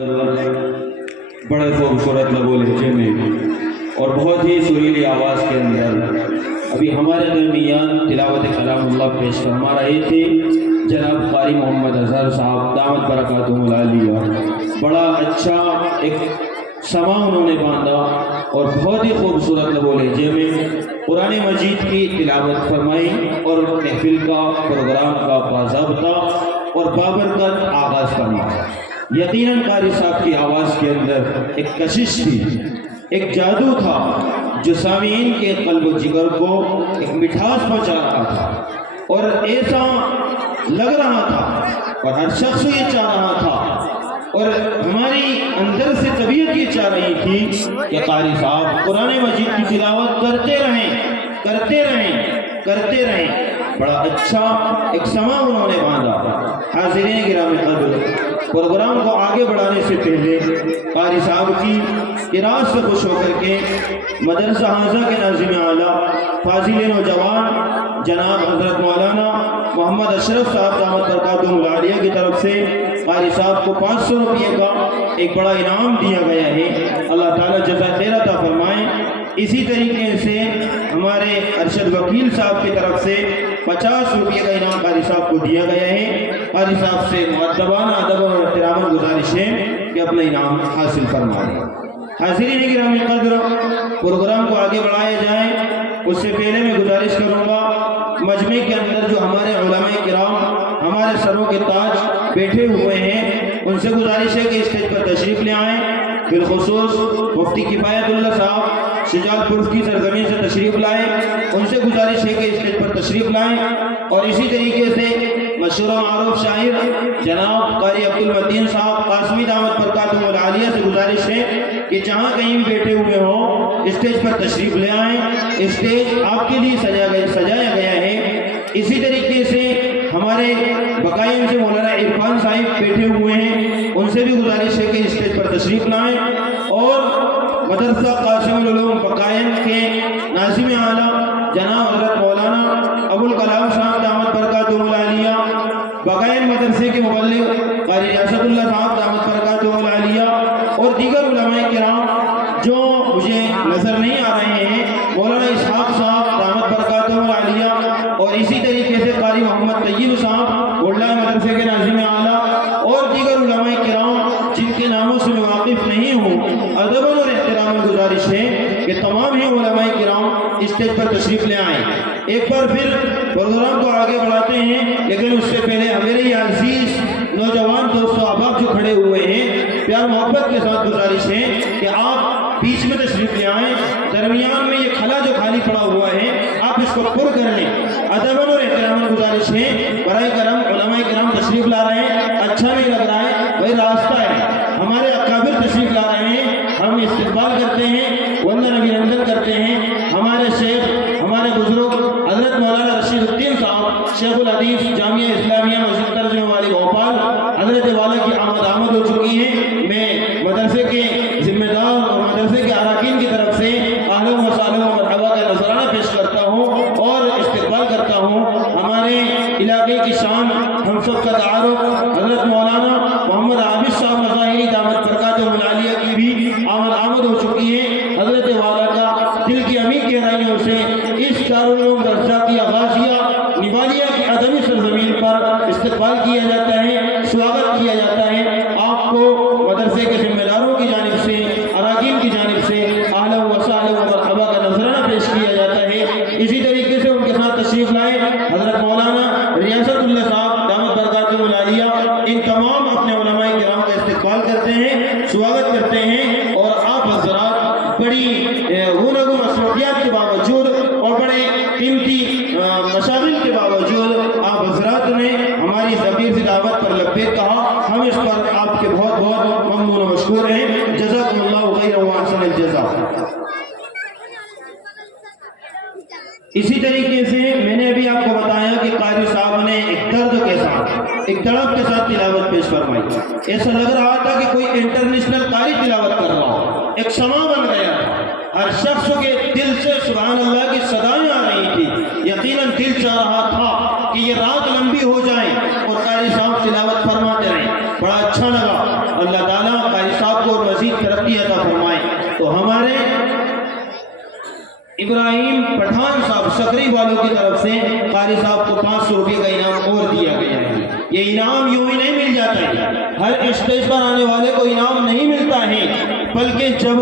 بڑے خوبصورت لب و لہجے میں اور بہت ہی سریلی آواز کے اندر ابھی ہمارے درمیان تلاوت کلام اللہ پیش فرما رہے تھے جناب قاری محمد اظہر صاحب دامت برکاتہم العالیہ۔ بڑا اچھا ایک سما انہوں نے باندھا اور بہت ہی خوبصورت لب و لہجے میں قرآن مجید کی تلاوت فرمائی اور محفل کا پروگرام کا باضابطہ اور بابرکت آغاز فرمایا۔ یقیناً قاری صاحب کی آواز کے اندر ایک کشش تھی، ایک جادو تھا جو سامعین کے قلب و جگر کو ایک مٹھاس پہنچا رہا تھا اور ایسا لگ رہا تھا اور ہر شخص یہ چاہ رہا تھا اور ہماری اندر سے طبیعت یہ چاہ رہی تھی کہ قاری صاحب قرآن مجید کی تلاوت کرتے رہیں۔ بڑا اچھا ایک سما انہوں نے باندھا۔ حاضرین گرامی قدر، پروگرام کو آگے بڑھانے سے پہلے قاری صاحب کی قرات سے خوش ہو کر کے مدرسہ حاضہ کے ناظم اعلیٰ فاضل نوجوان جناب حضرت مولانا محمد اشرف صاحب دامت برکاتہم العالیہ کی طرف سے قاری صاحب کو 500 روپے کا ایک بڑا انعام دیا گیا ہے۔ اللہ تعالیٰ جزائے خیر عطا فرمائیں۔ اسی طریقے سے ہمارے ارشد وکیل صاحب کی طرف سے 50 روپے کا انعام قاری صاحب کو دیا گیا ہے۔ قاری صاحب سے مؤدبانہ ادب اور احترام گزارش ہے کہ اپنا انعام حاصل فرما لیں۔ حاضرین گرامی قدر، پروگرام کو آگے بڑھایا جائے اس سے پہلے میں گزارش کروں گا مجمع کے اندر جو ہمارے علماء کرام ہمارے سروں کے تاج بیٹھے ہوئے ہیں، ان سے گزارش ہے کہ اسٹیج پر تشریف لے آئیں۔ بالخصوص مفتی کفایت اللہ صاحب شجاعت پور کی سرزمین سے تشریف لائے، ان سے گزارش ہے کہ اسٹیج پر تشریف لائیں۔ اور اسی طریقے سے مشہور و معروف شاعر جناب قاری عبدالمتین صاحب قاسمی دامت برکاتہم العالیہ سے گزارش ہے کہ جہاں کہیں بھی بیٹھے ہوئے ہوں اسٹیج پر تشریف لے آئیں۔ اسٹیج آپ کے لیے سجایا گیا ہے۔ اسی طریقے سے ہمارے بقائم سے مولانا عرفان صاحب بیٹھے ہوئے ہیں، ان سے بھی گزارش ہے کہ اسٹیج پر تشریف لائیں۔ اور مدرسہ قاسم العلوم بقائم کے ناظم اعلیٰ جناب حضرت مولانا ابوالکلام صاحب دامت برکاتہم العالیہ، بقائم مدرسے کے مبلغ قاری ریاست اللہ صاحب دامت برکاتہم العالیہ اور دیگر علماء کرام جو مجھے نظر نہیں آ رہے ہیں، مولانا اسحاق صاحب دامت برکاتہم العالیہ اور اسی طریقے سے قاری محمد طیب صاحب گولڈا مدرسے کے ناظم اعلیٰ اور دیگر علماء کرام جن کے ناموں سے میں واقف نہیں ہوں، ادب اور احترام گزارش ہے کہ تمام ہی علماء کرام اسٹیج پر تشریف لے آئیں۔ ایک بار پھر پروگرام کو آگے بڑھاتے ہیں، لیکن اس سے پہلے میرے یہ عزیز نوجوان دوستو احباب جو کھڑے ہوئے ہیں، پیار محبت کے ساتھ گزارش ہے کہ آپ بیچ میں تشریف لے آئیں۔ درمیان میں یہ کھلا جو خالی پڑا ہوا ہے آپ اس کو پر کر لیں۔ ادب اور احترام گزارش ہے، برائے کرم علماء کرام تشریف لا رہے ہیں، اچھا نہیں لگ رہا ہے، وہی راستہ ہے، ہمارے اکابر تشریف لا رہے ہیں، ہم استقبال کرتے ہیں، وندن ابھینندن کرتے ہیں۔ ہمارے شیخ، ہمارے بزرگ حضرت مولانا رشید الدین صاحب شیخ الحدیث جامعہ اسلامیہ مسجد ترجمہ والی بھوپال، حضرت والا کی آمد ہو چکی ہے۔ میں مدرسے کے ذمہ دار اور مدرسے کے اراکین کی طرف سے اہلا و سہلا و مرحبا کا نذرانہ پیش کرتا ہوں اور استقبال کرتا ہوں۔ ہمارے علاقے کی شان، ہم سب کا تعارف حضرت مولانا محمد عابد صاحب مظاہری دامت برکاتہم العالیہ کی بھی آمد ہو چکی ہے۔ حضرت والا کا دل کی عمیق گہرائیوں سے اس دارالعلوم درسہ کی آغازیہ نبالیہ کی ادبی سرزمین پر استقبال کیا جاتا ہے، سواگت کیا جاتا ہے۔ آپ کو مدرسے کے ذمہ داروں کی جانب سے، اراکین کی جانب سے اہلا و سہلا و مرحبا کا نذرانہ پیش کیا جاتا ہے۔ اسی طریقے سے ان کے ساتھ تشریف لائے حضرت مولانا ریاست اللہ صاحب دامت برکاتہم العالیہ، ان تمام اپنے علماء کرام کا استقبال کرتے ہیں، سواگت کرتے ہیں۔ اور آپ حضرات بڑی گوناگون مصروفیات کے باوجود اور بڑے قیمتی مشاغل کے باوجود آپ حضرات نے ہماری ذکیر سی دعوت پر لبیک کہا، ہم اس پر آپ کے بہت بہت ممنون و مشکور ہیں۔ جزاکم اللہ خیر و احسن الجزا۔ اسی طریقے سے میں نے ابھی آپ کو بتایا کہ قاری صاحب نے ایک درد کے ساتھ، ایک تڑپ کے ساتھ تلاوت پیش فرمائی۔ ایسا لگ رہا تھا کہ کوئی انٹرنیشنل قاری تلاوت کر رہا ہو، ایک سما بن گیا تھا، ہر شخص کے دل سے سبحان اللہ کی صدائیں آ رہی تھی۔ یقیناً دل چاہ رہا تھا کہ یہ رات لمبی ہو جائے اور قاری صاحب تلاوت فرماتے رہیں۔ بڑا اچھا لگا۔ اللہ تعالیٰ قاری صاحب کو اور مزید ترقی عطا فرمائے۔ تو ہمارے ابراہیم پٹھان صاحب سکری والوں کی طرف سے قاری صاحب کو 500 روپے کا انعام اور دیا گیا ہے۔ یہ انعام یوں ہی نہیں مل جاتا ہے، ہر اسٹیج پر آنے والے کو انعام نہیں ملتا ہے، بلکہ جب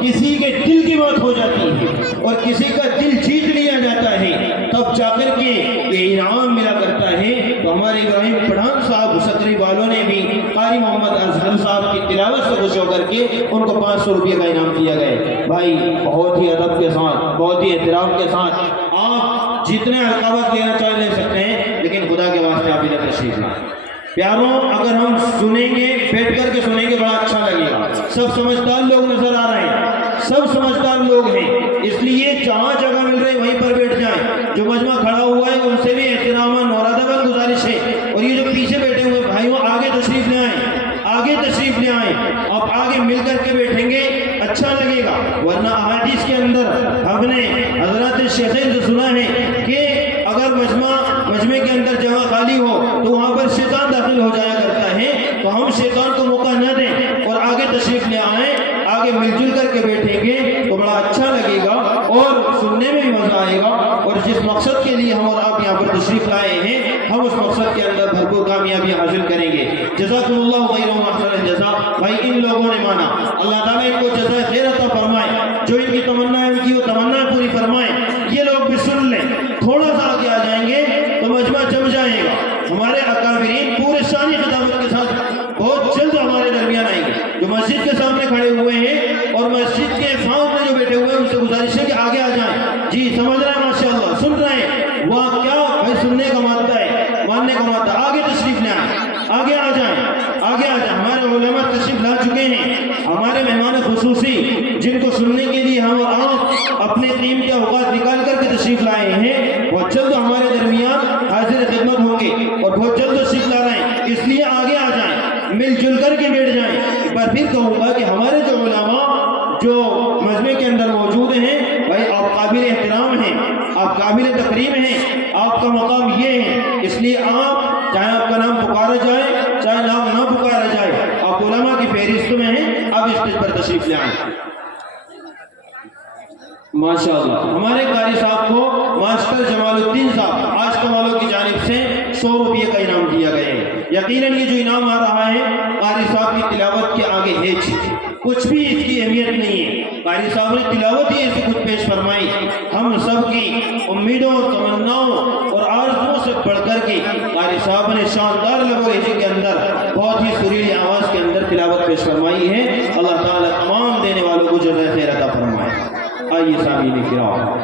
کسی کے دل کی بات ہو جاتی ہے اور کسی کا دل جیت لیا جاتا ہے تب جا کر کے یہ انعام ملا کرتا ہے۔ تو ہمارے ابراہیم پٹھان صاحب سکری والوں نے بھی قاری محمد اظہر صاحب کی تلاوت سے خوش ہو کر کے ان کو 500 روپے کا انعام دیا گیا۔ بھائی بہت ہی ادب کے ساتھ، بہت ہی احترام کے ساتھ آپ جتنے القابات لینا چاہیں لے سکتے ہیں، لیکن خدا کے واسطے آپ ادھر تشریف لائیں۔ پیاروں، اگر ہم سنیں گے، بیٹھ کر کے سنیں گے، بڑا اچھا لگے گا۔ سب سمجھدار لوگ نظر آ رہے ہیں، سب سمجھدار لوگ ہیں، اس لیے جہاں جگہ مل رہی وہیں پر بیٹھ جائیں۔ جو مجمع کھڑا ہوا ہے ان سے بھی احترام اور ادب گزارش ہے، اور یہ جو پیچھے بیٹھے ہوئے بھائیوں آگے تشریف لے آئیں، آگے تشریف لے آئیں۔ آپ آگے مل کر کے بیٹھیں گے اچھا لگے گا، ورنہ احادیث کے اندر ہم نے حضرات شیخین سے سنا ہے کہ اگر مجمع کے اندر جگہ خالی ہو تو وہاں پر شیطان داخل ہو جایا کرتا ہے، تو ہم شیطان کو موقع نہ دیں اور آگے تشریف لے آئیں، آگے مل جل کر کے بیٹھیں گے تو بڑا اچھا لگے گا اور سننے میں بھی مزہ آئے گا، اور جس مقصد کے لیے ہم اور آپ یہاں پر تشریف لائے ہیں ہم اس مقصد کے اندر بھرپور کامیابی حاصل کریں گے۔ جزاکم اللہ خیر و احسن الجزاء۔ بھائی ان لوگوں نے مانا، اللہ تعالیٰ ان کو جزائے خیر عطا فرمائے، جو ان کی تمنا ہے ان کی وہ تمنا پوری فرمائے۔ یہ لوگ بھی سن لیں، تھوڑا سا آگے آ جائیں گے تو مجمع جم جائے گا۔ ہمارے اکابرین پورے شانی خطابت کے ساتھ بہت جلد ہمارے درمیان آئیں گے، جو مسجد کے سامنے کھڑے ہوئے ہیں اور مسجد کے سامنے جو بیٹھے ہوئے ہیں ان سے گزارش ہے کہ آگے آ جائیں۔ جی سمجھ رہے ہیں، ماشاءاللہ سن رہے ہیں، وہاں کیا بھائی سننے کا مادہ ہے، ماننے کا مادہ، آگے تشریف لے آئیں، آگے آ جائیں، آگے آ جائیں۔ ہمارے علماء تشریف لا چکے ہیں، ہمارے مہمان خصوصی جن کو سننے کے لیے ہم اور آپ اپنے قیمتی اوقات نکال کر کے تشریف لائے ہیں، بہت جلد ہمارے درمیان حاضر خدمت ہوں گے اور بہت جلد تشریف لا رہے ہیں، اس لیے آگے آ جائیں، مل جل کر کے بیٹھ جائیں۔ ایک بار پھر کہوں گا کہ ہمارے جو علماء جو مجمع کے اندر موجود ہیں، بھائی آپ قابل احترام ہیں، آپ قابل تکریم ہیں، آپ کا مقام یہ ہے، اس لیے آپ چاہے آپ کا نام پکارا جائے چاہے نام نہ پکارا جائے، آپ علماء کی فہرست میں ہیں، آپ اسٹیج پر تشریف لے آئیں۔ ماشاءاللہ ہمارے قاری صاحب کو ماسٹر جمال الدین صاحب آج کمالوں کی جانب سے 100 روپے کا انعام دیا گیا ہے۔ یقیناً یہ جو انعام آ رہا ہے قاری صاحب کی تلاوت کے آگے ہیچ کچھ بھی اس کی اہمیت نہیں ہے۔ قاری صاحب نے تلاوت ہی ایسی کچھ پیش فرمائی، ہم سب کی امیدوں، تمناؤں اور آرزوؤں سے بڑھ کر کے قاری صاحب نے شاندار لب و لہجے کے اندر بہت ہی سریلی آواز کے اندر تلاوت پیش فرمائی ہے۔ اللہ تعالیٰ تمام دینے والوں کو جزائے خیر عطا فرمائے۔ آئیے سامعین کرام،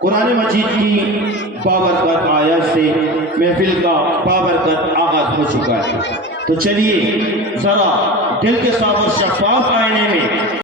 قرآن مجید کی بابرکت آیات سے محفل کا بابرکت آغاز ہو چکا ہے، تو چلیے ذرا دل کے صاف اور شفاف آئینے میں